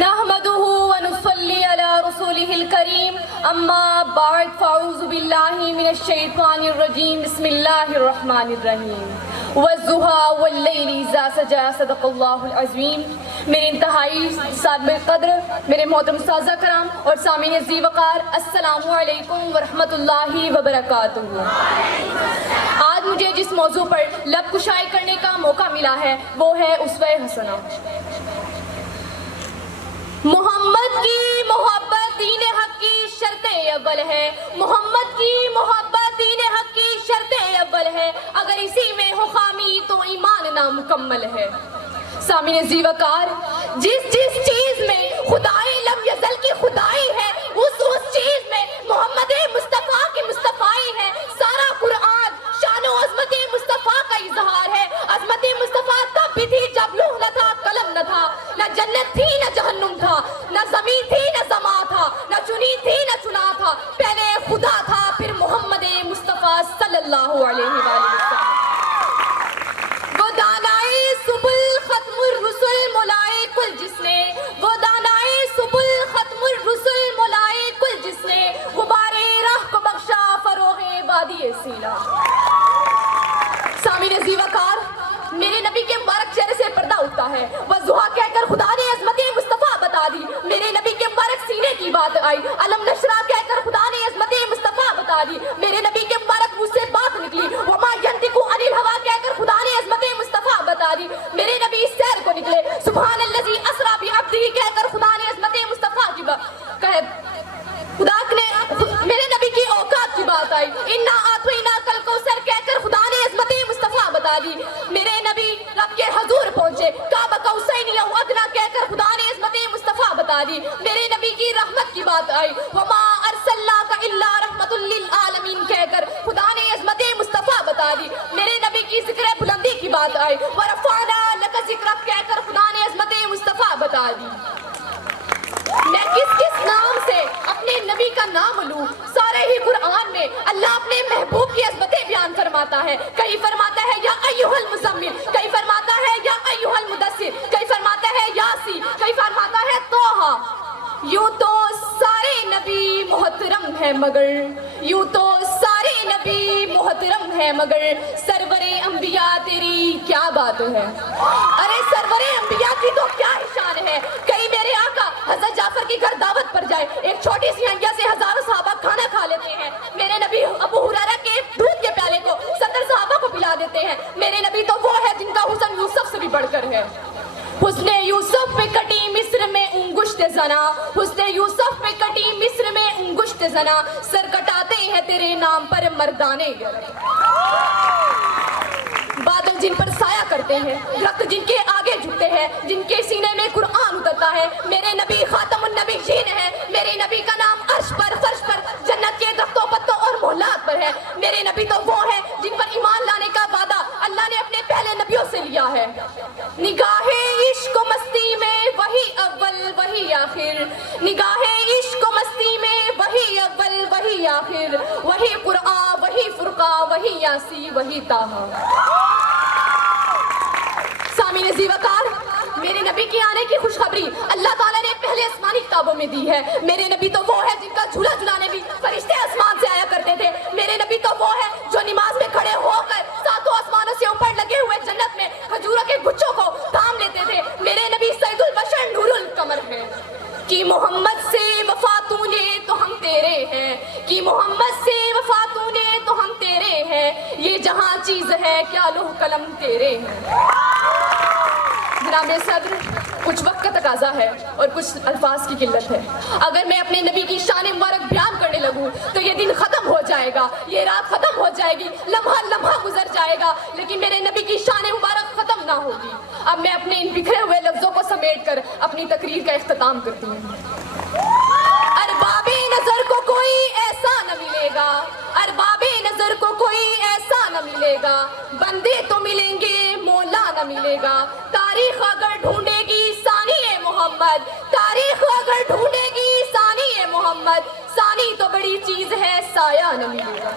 نحمده ونصلي على رسوله الكريم اما بعد فاعوذ بالله من الشیطان الرجیم بسم اللہ الرحمن الرحیم والضحى واللیل اذا سجى صدق اللہ العظیم۔ میرے انتہائی صاحب قدر، میرے محترم اساتذہ کرام اور سامعین ذی وقار، السلام علیکم ورحمۃ اللہ وبرکاتہ۔ آج مجھے جس موضوع پر لب کشائی کرنے کا موقع ملا ہے وہ ہے اسوہ حسنہ۔ محمد کی محبت دین حق کی شرط اول ہے، محمد کی محبت دین حق کی شرط اول ہے، اگر اسی میں ہو خامی تو ایمان نامکمل ہے۔ سامعین ذی وقار، جس چیز میں خدائی لم یزل کی خدائی ہے، اس چیز میں محمد مصطفیٰ کی مصطفیٰ ہے۔ سارا قرآن شان و عظمت مصطفیٰ کا اظہار ہے۔ عظمت مصطفیٰ تب بھی تھی جب لوح نہ تھا، قلم نہ تھا، نہ جنت تھی نہ جہنم تھا، نہ زمین تھی نہ سما تھا، نہ چنی تھی نہ چنا تھا، پہلے خدا تھا پھر محمد مصطفیٰ صلی اللہ علیہ وآلہ وسلم۔ وہ دانائے سبل ختم الرسل مولائے کل جس نے، وہ دانائے سبل ختم الرسل مولائے کل جس نے، غبارے راہ کو بخشا فروغ وادی سینا۔ سامعین ذی وقار، میرے نبی کے مبارک چہرے سے پردہ اٹھتا ہے۔ والضحیٰ کہہ کر خدا نے عظمت مصطفیٰ بتا دی، میرے نبی کے مبارک سینے کی بات آئی۔ علم نشرہ کہہ کر خدا نے عظمت مصطفیٰ بتا دی، میرے نبی کے مبارک منہ سے بات نکلی۔ وما ینطق عن الہویٰ کہہ کر خدا نے عظمت مصطفیٰ بتا دی، میرے نبی سیر کو نکلے۔ سبحان الذی اسریٰ بعبدہ کہہ کر خدا نے عظمت مصطفیٰ کی خدا نے میرے نبی کی اوقات کی بات آئی۔ انا اعطیناک الکوثر کہہ کر خدا نے عظمت مصطفیٰ بتا دی، میرے نبی رب کے حضور پہنچے۔ قاب قوسین او ادنیٰ کہہ کر خدا نے عظمت مصطفیٰ بتا دی، میرے نبی کی رحمت کی بات آئی۔ وما ارسلناک الا رحمۃ للعالمین کہہ کر خدا نے عظمت مصطفیٰ بتا دی، میرے نبی کی ذکر بلندی کی بات آئی۔ ورفعنا لک ذکرک کہہ کر خدا نے عظمت مصطفیٰ بتا دی۔ میں کس نام سے اپنے نبی کا نام لوں؟ سارے ہی قرآن میں اللہ اپنے محبوب کی عظمتیں بیان فرماتا ہے۔ کہیں فرماتا ہے یا ایھا المزمل، کہیں فرماتا ہے یا ایھا المدثر، کہیں فرماتا ہے یاسین، کہیں فرماتا ہے طٰہٰ۔ یوں تو سارے نبی محترم ہے مگر، یوں تو سارے نبی محترم ہے مگر سرور انبیاء تیری کیا بات ہے؟ ارے سرور انبیاء کی تو کیا شان ہے؟ کہیں میرے آقا حضرت جعفر کے گھر دعوت پر جائے، ایک چھوٹی سی ہنڈیا سے ہزاروں صحابہ کھانا کھا لیتے ہیں، میرے نبی ابو ہریرہ کے دودھ کے پیالے کو 70 صحابہ کو پلا دیتے ہیں۔ میرے نبی تو وہ ہے جن کا حسن یوسف سے بھی بڑھ کر ہے۔ حسن یوسف پہ کٹی مصر میں انگشت زنا، حسن یوسف پہ کٹی مصر میں انگشت زنا، سر کٹاتے ہیں تیرے نام پر مردانے گرد۔ بادل جن پر سایہ کرتے ہیں، درخت جن کے آگے جھکتے ہیں، جن کے سینے میں قرآن اترتا ہے، میرے نبی خاتم النبیین ہے۔ میرے نبی کا نام عرش پر، فرش پر، جنت کے درختوں پتوں اور محلات پر ہے۔ میرے نبی تو وہ ہے جن پر ایمان لانے کا وعدہ اللہ نے اپنے پہلے نبیوں سے لیا ہے۔ نگاہ عشق و مستی میں وہی اول وہی آخر، نگاہ عشق و مستی میں وہی اول وہی آخر، وہی قرآن وہی فرقان وہی یاسین وہی طٰہٰ۔ سامعین ذی وقار، میرے نبی کے آنے کی خوشخبری اللہ تعالیٰ نے پہلے آسمانی کتابوں میں دی ہے۔ میرے نبی تو وہ ہے جن کا جھولا جھلانے بھی فرشتے آسمان سے آیا کرتے تھے۔ میرے نبی تو وہ ہے جو نماز میں کھڑے ہو کر ساتوں آسمانوں سے اوپر لگے ہوئے جنت میں کھجوروں کے گچھوں کو تھام لیتے تھے۔ میرے نبی سید البشر نور القمر ہے۔ کہ محمد سے وفا تو نے تو ہم تیرے ہیں، کہ محمد سے وفا تو نے تو ہم تیرے ہیں، یہ جہاں چیز ہے کیا لوح قلم تیرے ہیں۔ جناب صدر، کچھ وقت کا تقاضا ہے اور کچھ الفاظ کی قلت ہے۔ اگر میں اپنے نبی کی شان مبارک بیان کرنے لگوں تو یہ دن ختم ہو جائے گا، یہ رات ختم ہو جائے گی، لمحہ لمحہ گزر جائے گا، لیکن میرے نبی کی شان مبارک ختم نہ ہوگی۔ اب میں اپنے ان بکھرے ہوئے لفظوں کو سمیٹ کر اپنی تقریر کا اختتام کرتی ہوں۔ ارباب نظر کو کوئی ایسا نہ ملے گا، ارباب نظر کو کوئی ایسا نہ ملے گا، بندے تو ملیں گے مولا نہ ملے گا۔ تاریخ اگر ڈھونڈے گی ثانی محمد، تاریخ اگر ڈھونڈے گی ثانی محمد، ثانی تو بڑی چیز ہے سایہ نہ ملے گا۔